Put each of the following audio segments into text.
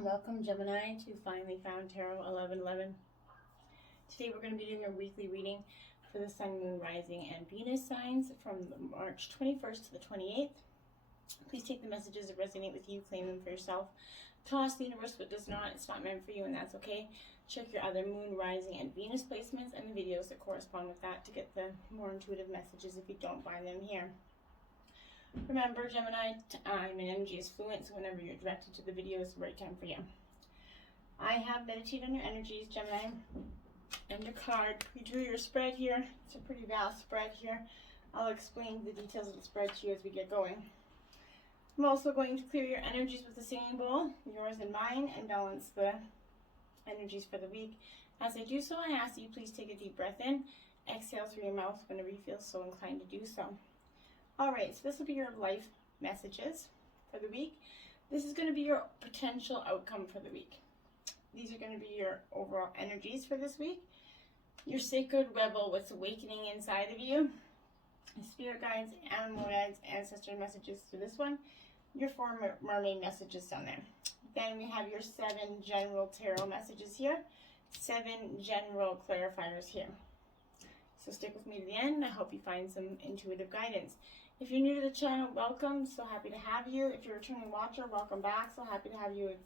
Welcome, Gemini, to Finally Found Tarot 1111. Today we're going to be doing a weekly reading for the Sun, Moon, Rising, and Venus signs from March 21st to the 28th. Please take the messages that resonate with you, claim them for yourself. Toss the universe what does not. It's not meant for you, and that's okay. Check your other Moon, Rising, and Venus placements and the videos that correspond with that to get the more intuitive messages if you don't find them here. Remember, Gemini, time and energy is fluent, so whenever you're directed to the video is the right time for you. I have meditated on your energies, Gemini, and your card. Pre-drew your spread here. It's a pretty vast spread here. I'll explain the details of the spread to you as we get going. I'm also going to clear your energies with the singing bowl, yours and mine, and balance the energies for the week. As I do so, I ask that you please take a deep breath in, exhale through your mouth whenever you feel so inclined to do so. Alright, so this will be your life messages for the week. This is going to be your potential outcome for the week. These are going to be your overall energies for this week. Your sacred rebel, what's awakening inside of you. Spirit guides, animal guides, ancestor messages to this one. Your 4 mermaid messages down there. Then we have your 7 general tarot messages here. 7 general clarifiers here. So stick with me to the end. I hope you find some intuitive guidance. If you're new to the channel, welcome. So happy to have you. If you're a returning watcher, welcome back. So happy to have you. It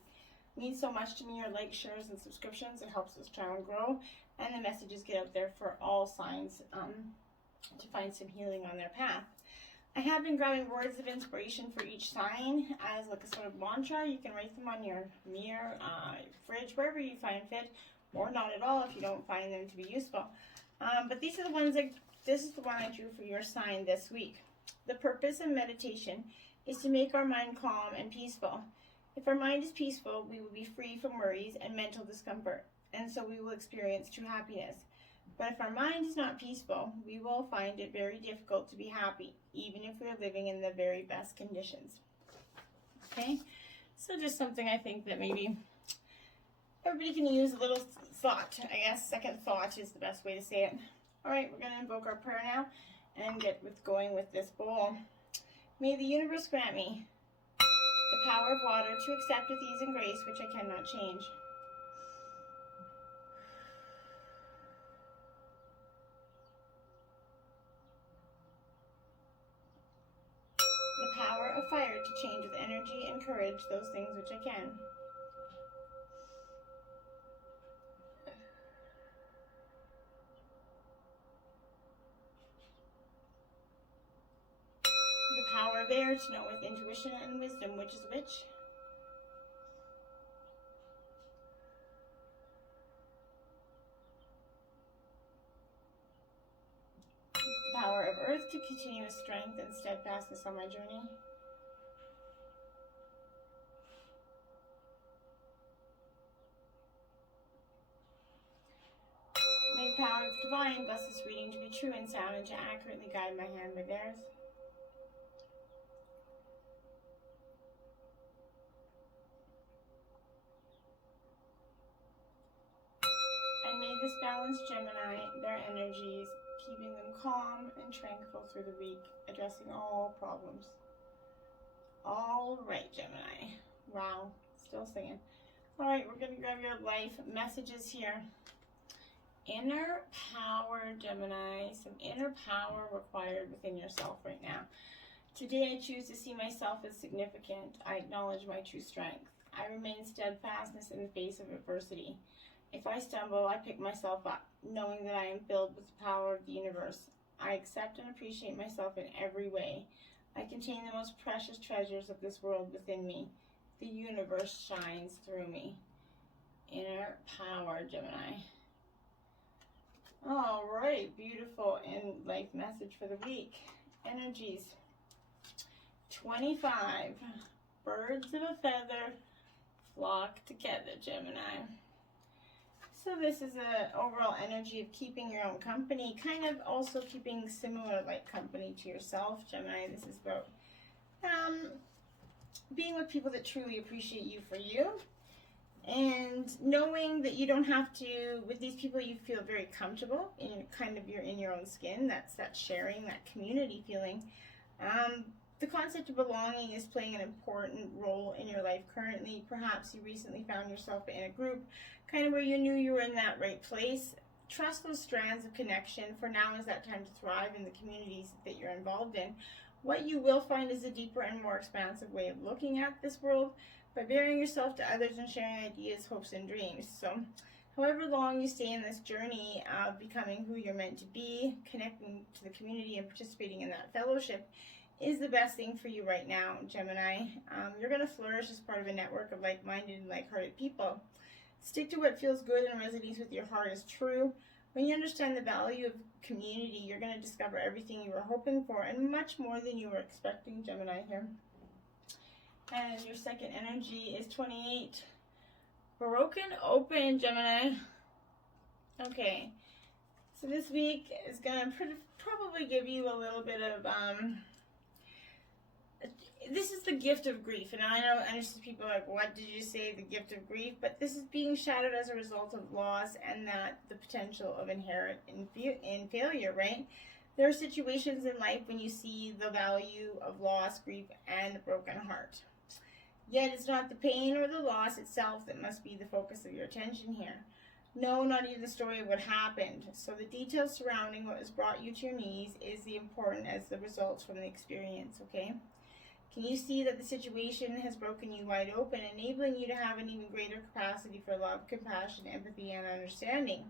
means so much to me. Your likes, shares, and subscriptions. It helps this channel grow. And the messages get out there for all signs to find some healing on their path. I have been grabbing words of inspiration for each sign as like a sort of mantra. You can write them on your mirror, fridge, wherever you find fit, or not at all if you don't find them to be useful. But these are the ones that, this is the one I drew for your sign this week. The purpose of meditation is to make our mind calm and peaceful. If our mind is peaceful, we will be free from worries and mental discomfort, and so we will experience true happiness. But if our mind is not peaceful, we will find it very difficult to be happy, even if we are living in the very best conditions. Okay? So just something I think that maybe everybody can use a little thought. I guess second thought is the best way to say it. All right, we're going to invoke our prayer now and get going with this bowl. May the universe grant me the power of water to accept with ease and grace, which I cannot change. The power of fire to change with energy and courage those things which I can. The power of air to know with intuition and wisdom which is which. The power of earth to continue with strength and steadfastness on my journey. May the power of the divine bless this reading to be true and sound and to accurately guide my hand by theirs. And may this balance Gemini, their energies, keeping them calm and tranquil through the week, addressing all problems. All right, Gemini. Wow, still singing. All right, we're going to grab your life messages here. Inner power, Gemini. Some inner power required within yourself right now. Today I choose to see myself as significant. I acknowledge my true strength. I remain steadfastness in the face of adversity. If I stumble, I pick myself up, knowing that I am filled with the power of the universe. I accept and appreciate myself in every way. I contain the most precious treasures of this world within me. The universe shines through me. Inner power, Gemini. All right, beautiful in life message for the week. Energies. 25. Birds of a feather flock together, Gemini. So this is an overall energy of keeping your own company, kind of also keeping similar like company to yourself, Gemini. This is about being with people that truly appreciate you for you, and knowing that you don't have to, with these people you feel very comfortable in, kind of you're in your own skin. That's that sharing, that community feeling. the concept of belonging is playing an important role in your life currently. Perhaps you recently found yourself in a group kind of where you knew you were in that right place. Trust those strands of connection, for now is that time to thrive in the communities that you're involved in. What you will find is a deeper and more expansive way of looking at this world by bearing yourself to others and sharing ideas, hopes, and dreams. So however long you stay in this journey of becoming who you're meant to be, connecting to the community and participating in that fellowship is the best thing for you right now, Gemini. You're going to flourish as part of a network of like-minded and like-hearted people. Stick to what feels good and resonates with your heart as true. When you understand the value of community, you're going to discover everything you were hoping for and much more than you were expecting, Gemini here. And your second energy is 28. Broken open, Gemini. Okay. So this week is going to probably give you a little bit of... this is the gift of grief, and I know understand people are like, what did you say, the gift of grief? But this is being shadowed as a result of loss and that the potential of inherent in failure, right? There are situations in life when you see the value of loss, grief, and a broken heart. Yet it's not the pain or the loss itself that must be the focus of your attention here. No, not even the story of what happened. So the details surrounding what has brought you to your knees is as important as the results from the experience, okay? Can you see that the situation has broken you wide open, enabling you to have an even greater capacity for love, compassion, empathy, and understanding?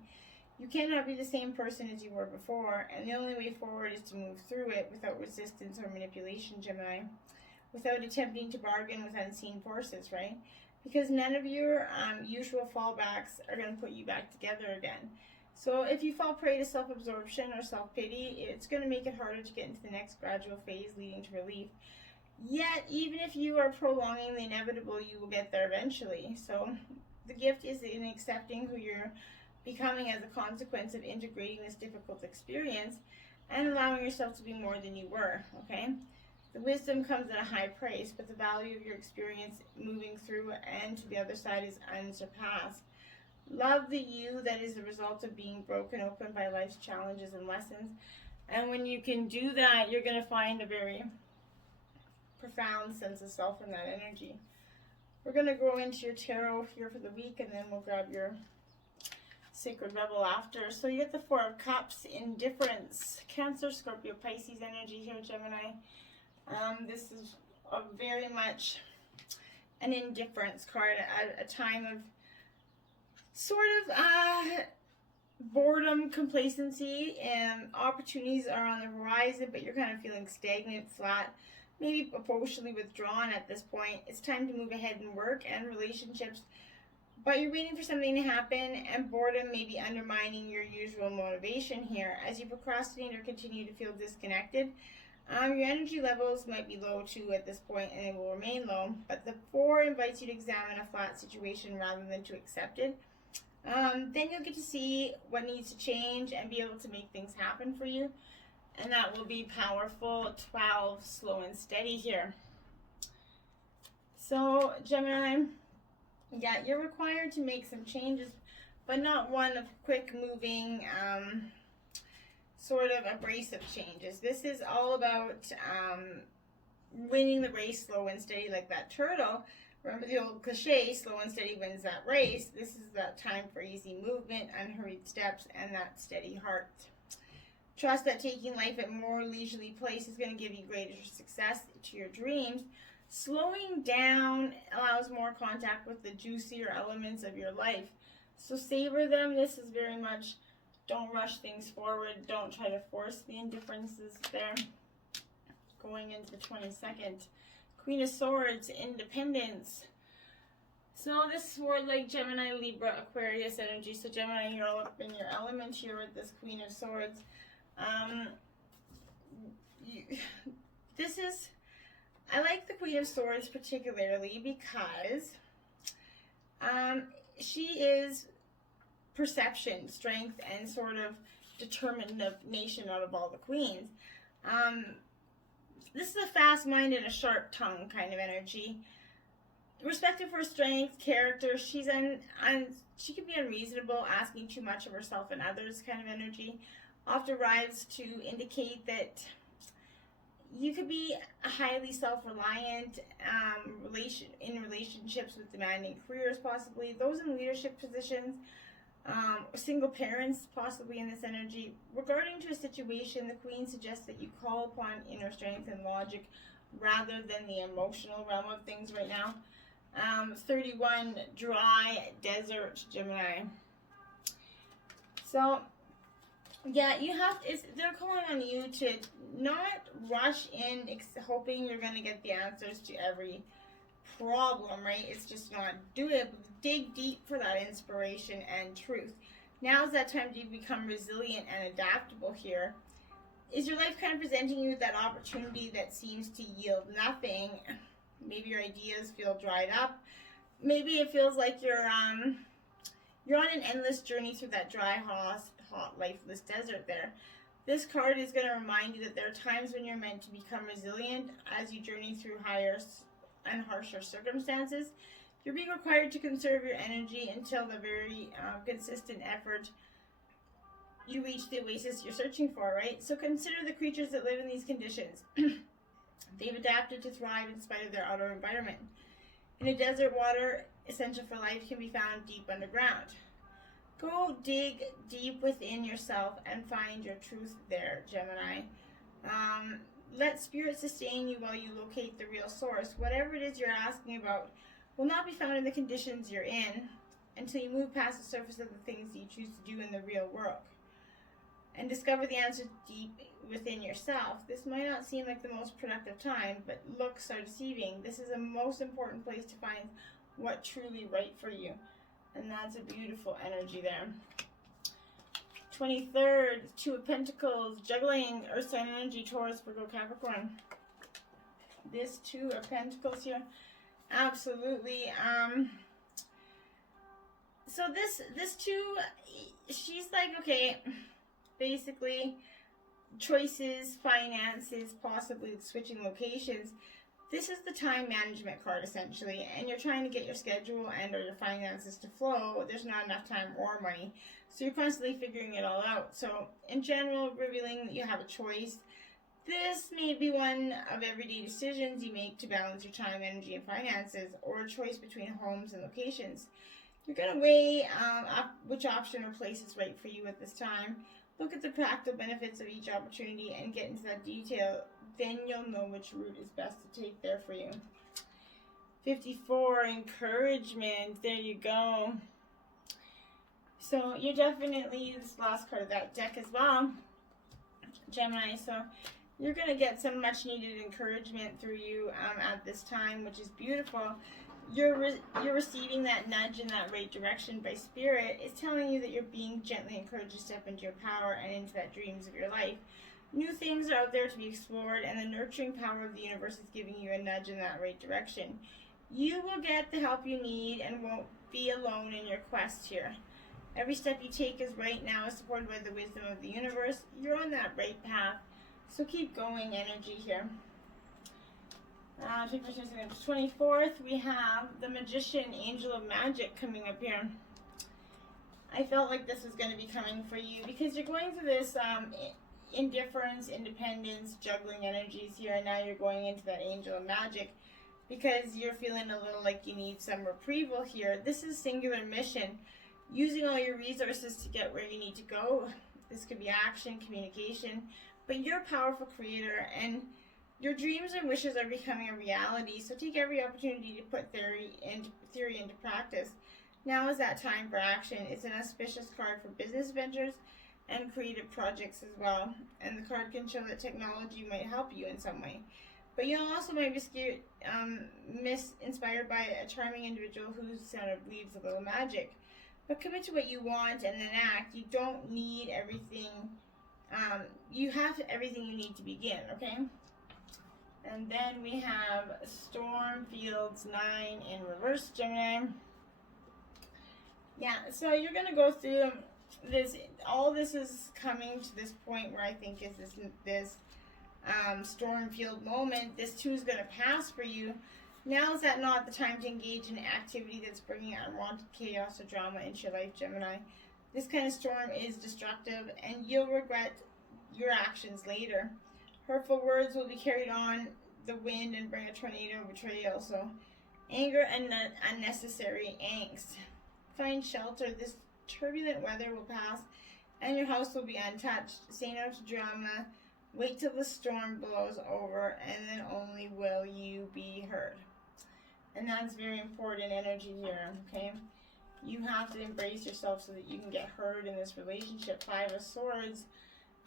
You cannot be the same person as you were before, and the only way forward is to move through it without resistance or manipulation, Gemini, without attempting to bargain with unseen forces, right? Because none of your usual fallbacks are going to put you back together again. So if you fall prey to self-absorption or self-pity, it's going to make it harder to get into the next gradual phase leading to relief. Yet, even if you are prolonging the inevitable, you will get there eventually. So the gift is in accepting who you're becoming as a consequence of integrating this difficult experience and allowing yourself to be more than you were, okay? The wisdom comes at a high price, but the value of your experience moving through and to the other side is unsurpassed. Love the you that is the result of being broken open by life's challenges and lessons. And when you can do that, you're going to find a very profound sense of self in that energy. We're going to go into your tarot here for the week, and then we'll grab your Sacred Rebel after. So you get the Four of Cups, Indifference, Cancer, Scorpio, Pisces energy here, Gemini. This is very much an indifference card, a time of sort of boredom, complacency, and opportunities are on the horizon, but you're kind of feeling stagnant, flat, maybe emotionally withdrawn at this point. It's time to move ahead in work and relationships, but you're waiting for something to happen, and boredom may be undermining your usual motivation here. As you procrastinate or continue to feel disconnected, your energy levels might be low too at this point, and it will remain low, but the Four invites you to examine a flat situation rather than to accept it. Then you'll get to see what needs to change and be able to make things happen for you. And that will be powerful. 12, slow and steady here. So, Gemini, yeah, you're required to make some changes, but not one of quick moving, sort of abrasive changes. This is all about winning the race slow and steady like that turtle. Remember the old cliche, slow and steady wins that race. This is that time for easy movement, unhurried steps, and that steady heart. Trust that taking life at more leisurely pace is going to give you greater success to your dreams. Slowing down allows more contact with the juicier elements of your life. So savor them. This is very much, don't rush things forward. Don't try to force the indifferences there. Going into the 22nd. Queen of Swords, Independence. So this is for like Gemini, Libra, Aquarius energy. So Gemini, you're all up in your element here with this Queen of Swords. I like the Queen of Swords particularly because she is perception, strength, and sort of determination out of all the queens. This is a fast-minded, a sharp-tongued kind of energy. Respected for strength, character, she can be unreasonable, asking too much of herself and others kind of energy. Often arrives to indicate that You could be highly self-reliant, in relationships with demanding careers, possibly. Those in leadership positions, single parents, possibly in this energy. Regarding to a situation, the Queen suggests that you call upon inner strength and logic rather than the emotional realm of things right now. 31, dry desert, Gemini. So, yeah, you have to, they're calling on you to not rush in hoping you're going to get the answers to every problem, right? It's just not do it. Dig deep for that inspiration and truth. Now's that time to become resilient and adaptable here. Is your life kind of presenting you that opportunity that seems to yield nothing? Maybe your ideas feel dried up. Maybe it feels like you're on an endless journey through that dry, hot, lifeless desert there. This card is going to remind you that there are times when you're meant to become resilient as you journey through higher and harsher circumstances. You're being required to conserve your energy until the very consistent effort you reach the oasis you're searching for, right? So consider the creatures that live in these conditions. They've adapted to thrive in spite of their outer environment. In a desert, water essential for life can be found deep underground. Go dig deep within yourself and find your truth there, Gemini. Let spirit sustain you while you locate the real source. Whatever it is you're asking about will not be found in the conditions you're in until you move past the surface of the things that you choose to do in the real world and discover the answer deep within yourself. This might not seem like the most productive time, but looks are deceiving. This is the most important place to find what truly right for you. And that's a beautiful energy there. 23rd, Two of Pentacles, juggling Earth sign energy, Taurus, Virgo, Capricorn. This Two of Pentacles here, absolutely. So this two, she's like, okay, basically choices, finances, possibly switching locations. This is the time management card, essentially, and you're trying to get your schedule and or your finances to flow. There's not enough time or money, so you're constantly figuring it all out. So in general, revealing that you have a choice. This may be one of everyday decisions you make to balance your time, energy, and finances, or a choice between homes and locations. You're going to weigh which option or place is right for you at this time. Look at the practical benefits of each opportunity and get into that detail. Then you'll know which route is best to take there for you. 54, encouragement. There you go. So you're definitely this last card of that deck as well, Gemini. So you're going to get some much needed encouragement through you at this time, which is beautiful. You're receiving that nudge in that right direction by spirit. It's telling you that you're being gently encouraged to step into your power and into that dreams of your life. New things are out there to be explored, and the nurturing power of the universe is giving you a nudge in that right direction. You will get the help you need and won't be alone in your quest here. Every step you take is right now is supported by the wisdom of the universe. You're on that right path, so keep going energy here. 24th, we have the Magician, Angel of Magic, coming up here. I felt like this was going to be coming for you because you're going through this indifference, independence, juggling energies here, and now you're going into that Angel of Magic because you're feeling a little like you need some retrieval here. This is singular mission, using all your resources to get where you need to go. This could be action, communication, but you're a powerful creator, and your dreams and wishes are becoming a reality, so take every opportunity to put theory into practice. Now is that time for action. It's an auspicious card for business ventures and creative projects as well. And the card can show that technology might help you in some way. But you also might be scared, inspired by a charming individual who sort of leaves a little magic. But commit to what you want and then act. You don't need everything. You have everything you need to begin, okay? And then we have Storm Fields 9 in reverse, Gemini. Yeah, so you're going to go through this. All this is coming to this point where I think is this storm field moment. This too is going to pass for you. Now is that not the time to engage in activity that's bringing unwanted chaos or drama into your life, Gemini? This kind of storm is destructive, and you'll regret your actions later. Hurtful words will be carried on the wind and bring a tornado of betrayal. So anger and unnecessary angst. Find shelter. This turbulent weather will pass and your house will be untouched. Say no to drama. Wait till the storm blows over and then only will you be heard. And that's very important energy here, okay? You have to embrace yourself so that you can get heard in this relationship. 5 of Swords.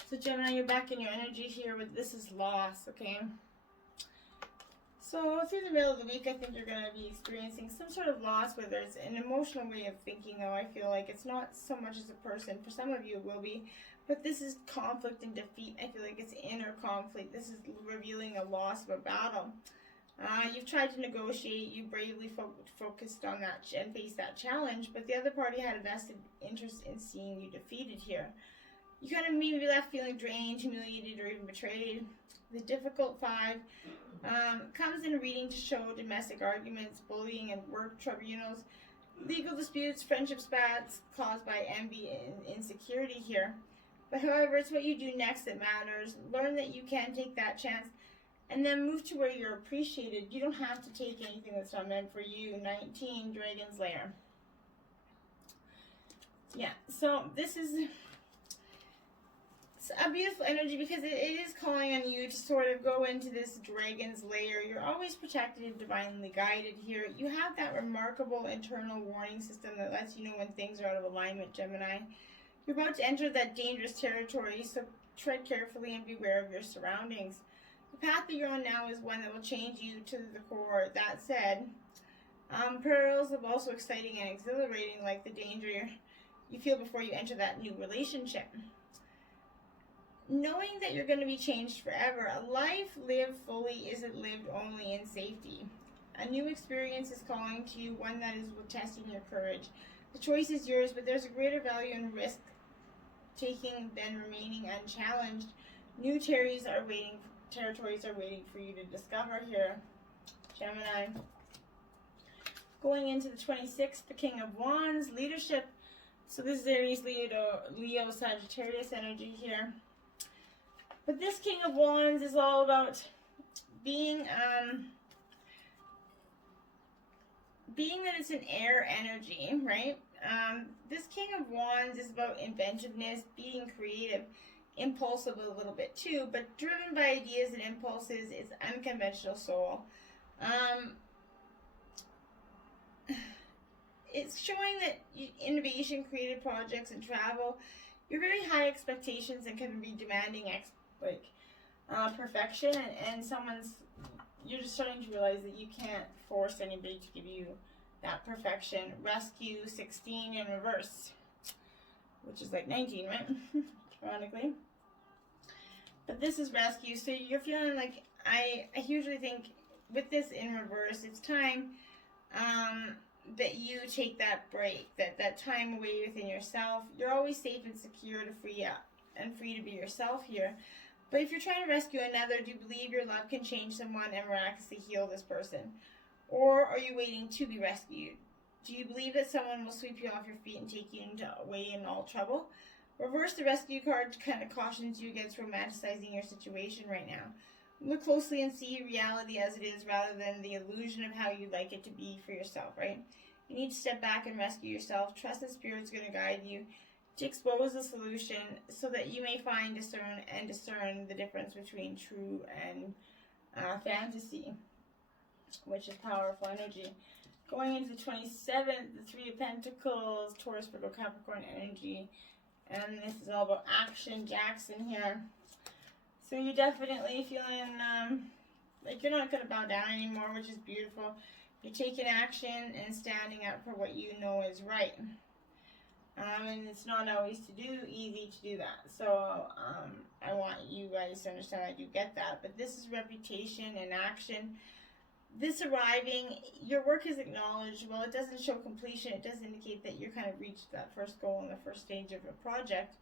So Gemini, you're back in your energy here with this is loss, okay? So through the middle of the week, I think you're going to be experiencing some sort of loss, whether it's an emotional way of thinking, though. I feel like it's not so much as a person. For some of you, it will be. But this is conflict and defeat. I feel like it's inner conflict. This is revealing a loss of a battle. You've tried to negotiate. You bravely focused on that and faced that challenge. But the other party had a vested interest in seeing you defeated here. You kind of maybe left feeling drained, humiliated, or even betrayed. The difficult 5 comes in reading to show domestic arguments, bullying, and work tribunals, legal disputes, friendship spats caused by envy and insecurity here. But however, it's what you do next that matters. Learn that you can take that chance and then move to where you're appreciated. You don't have to take anything that's not meant for you. 19, Dragon's Lair. Yeah, so this is a beautiful energy because it is calling on you to sort of go into this dragon's lair. You're always protected and divinely guided here. You have that remarkable internal warning system that lets you know when things are out of alignment, Gemini. You're about to enter that dangerous territory, so tread carefully and beware of your surroundings. The path that you're on now is one that will change you to the core. That said, pearls are also exciting and exhilarating, like the danger you feel before you enter that new relationship. Knowing that you're going to be changed forever, a life lived fully isn't lived only in safety. A new experience is calling to you, one that is testing your courage. The choice is yours, but there's a greater value in risk-taking than remaining unchallenged. New territories are waiting for you to discover here, Gemini. Going into the 26th, the King of Wands, leadership. So this is Aries, Leo, Sagittarius energy here. But this King of Wands is all about being that it's an air energy, right? This King of Wands is about inventiveness, being creative, impulsive a little bit too, but driven by ideas and impulses. It's unconventional soul. It's showing that innovation, creative projects, and travel, you're very high expectations and can be demanding perfection, and you're just starting to realize that you can't force anybody to give you that perfection. Rescue 16 in reverse, which is like 19, right? Ironically. But this is rescue, so you're feeling like, I usually think with this in reverse, it's time that you take that break, that time away within yourself. You're always safe and secure to free up and free to be yourself here. But if you're trying to rescue another, do you believe your love can change someone and miraculously heal this person? Or are you waiting to be rescued? Do you believe that someone will sweep you off your feet and take you away in all trouble? Reverse the rescue card kind of cautions you against romanticizing your situation right now. Look closely and see reality as it is rather than the illusion of how you'd like it to be for yourself, right? You need to step back and rescue yourself. Trust that Spirit's going to guide you to expose the solution so that you may discern the difference between true and fantasy, which is powerful energy. Going into the 27th, the 3 of Pentacles, Taurus, Virgo, Capricorn energy, and this is all about action, Jackson here. So you're definitely feeling like you're not going to bow down anymore, which is beautiful. You're taking action and standing up for what you know is right. And it's not always easy to do that. So I want you guys to understand I do get that. But this is reputation and action. This arriving, your work is acknowledged. While it doesn't show completion, it does indicate that you're kind of reached that first goal in the first stage of a project.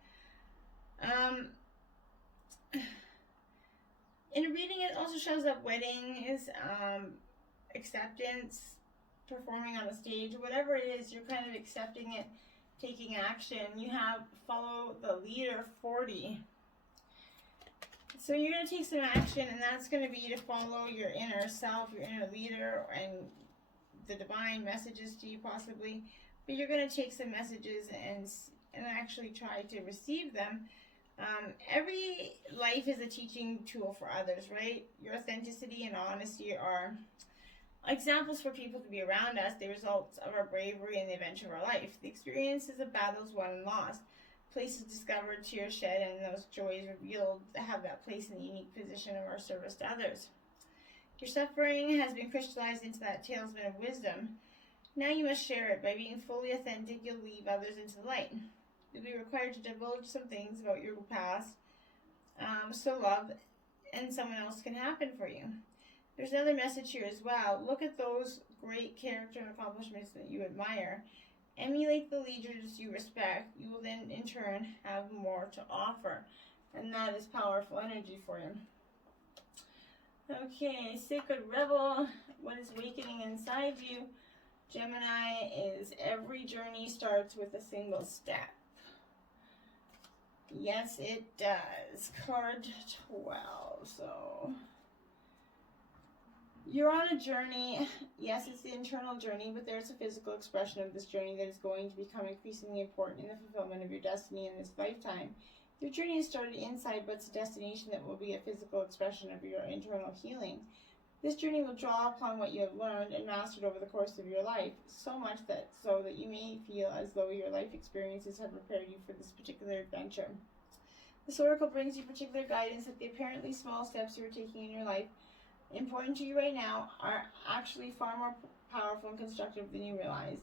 In a reading, it also shows up wedding is acceptance, performing on the stage, whatever it is, you're kind of accepting it, taking action. You have follow the leader 40. So you're going to take some action, and that's going to be to follow your inner self, your inner leader, and the divine messages to you possibly. But you're going to take some messages and actually try to receive them. Every life is a teaching tool for others, right? Your authenticity and honesty are examples for people to be around us, the results of our bravery and the adventure of our life. The experiences of battles won and lost, places discovered, tears shed, and those joys revealed that have that place in the unique position of our service to others. Your suffering has been crystallized into that talisman of wisdom. Now you must share it. By being fully authentic, you'll leave others into the light. You'll be required to divulge some things about your past, so love and someone else can happen for you. There's another message here as well. Look at those great character and accomplishments that you admire. Emulate the leaders you respect. You will then, in turn, have more to offer. And that is powerful energy for you. Okay, Sacred Rebel. What is awakening inside you? Gemini is every journey starts with a single step. Yes, it does. Card 12. So you're on a journey. Yes, it's the internal journey, but there's a physical expression of this journey that is going to become increasingly important in the fulfillment of your destiny in this lifetime. Your journey has started inside, but it's a destination that will be a physical expression of your internal healing. This journey will draw upon what you have learned and mastered over the course of your life, so much that you may feel as though your life experiences have prepared you for this particular adventure. This oracle brings you particular guidance that the apparently small steps you are taking in your life, important to you right now, are actually far more powerful and constructive than you realize.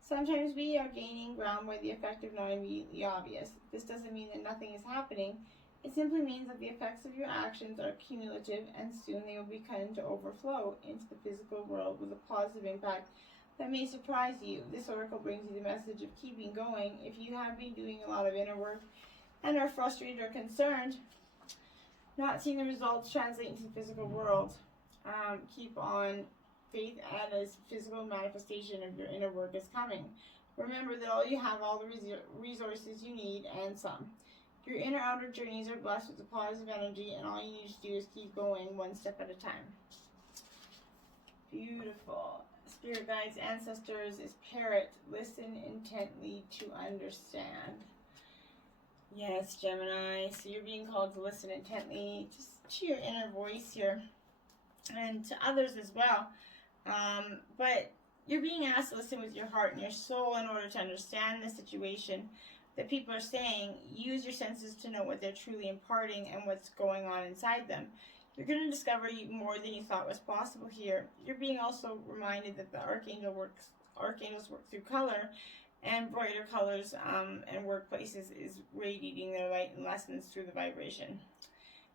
Sometimes we are gaining ground by the effect of not immediately obvious. This doesn't mean that nothing is happening. It simply means that the effects of your actions are cumulative, and soon they will begin to overflow into the physical world with a positive impact that may surprise you. This oracle brings you the message of keeping going. If you have been doing a lot of inner work and are frustrated or concerned, not seeing the results translate into the physical world, keep on. Faith and as physical manifestation of your inner work is coming. Remember that all you have, all the resources you need, and some. Your inner outer journeys are blessed with a positive energy, and all you need to do is keep going one step at a time. Beautiful. Spirit guides, ancestors is Parrot. Listen intently to understand. Yes, Gemini. So you're being called to listen intently just to your inner voice here, and to others as well. But you're being asked to listen with your heart and your soul in order to understand the situation that people are saying. Use your senses to know what they're truly imparting and what's going on inside them. You're going to discover more than you thought was possible here. You're being also reminded that the archangels work through color, and brighter colors and workplaces is radiating their light and lessons through the vibration.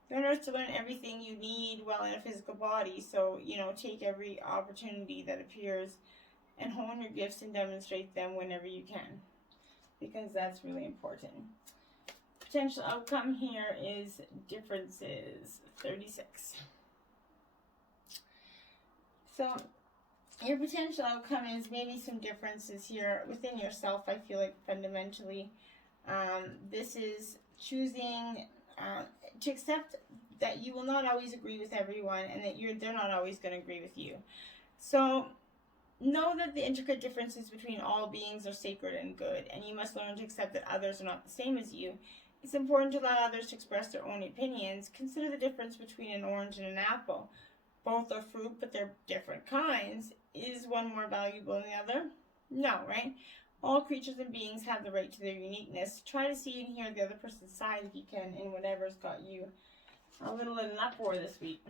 You're on earth to learn everything you need while in a physical body, so, take every opportunity that appears and hone your gifts and demonstrate them whenever you can, because that's really important. Potential outcome here is differences, 36. So, your potential outcome is maybe some differences here within yourself. I feel like fundamentally, this is choosing to accept that you will not always agree with everyone, and that they're not always going to agree with you. So know that the intricate differences between all beings are sacred and good, and you must learn to accept that others are not the same as you. It's important to allow others to express their own opinions. Consider the difference between an orange and an apple. Both are fruit, but they're different kinds. Is one more valuable than the other? No, right? All creatures and beings have the right to their uniqueness. Try to see and hear the other person's side if you can in whatever's got you a little in an uproar this week.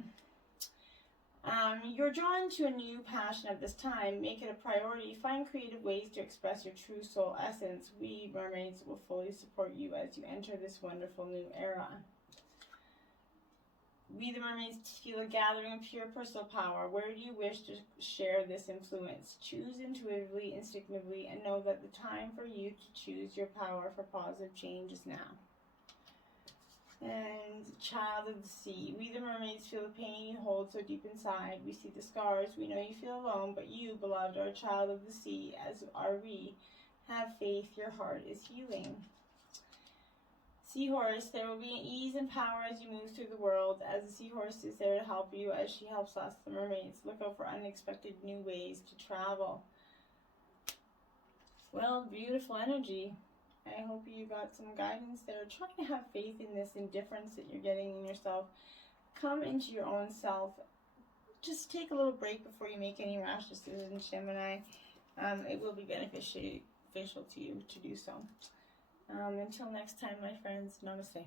You're drawn to a new passion at this time. Make it a priority. Find creative ways to express your true soul essence. We mermaids will fully support you as you enter this wonderful new era. We the mermaids feel a gathering of pure personal power. Where do you wish to share this influence? Choose intuitively, instinctively, and know that the time for you to choose your power for positive change is now. And Child of the Sea. We the mermaids feel the pain you hold so deep inside. We see the scars. We know you feel alone, but you, beloved, are a child of the sea, as are we. Have faith. Your heart is healing. Seahorse, there will be ease and power as you move through the world, as the seahorse is there to help you as she helps us, the mermaids. Look out for unexpected new ways to travel. Well, beautiful energy. I hope you got some guidance there. Try to have faith in this indifference that you're getting in yourself. Come into your own self. Just take a little break before you make any rash decisions, Gemini. It will be beneficial to you to do so. Until next time, my friends, namaste.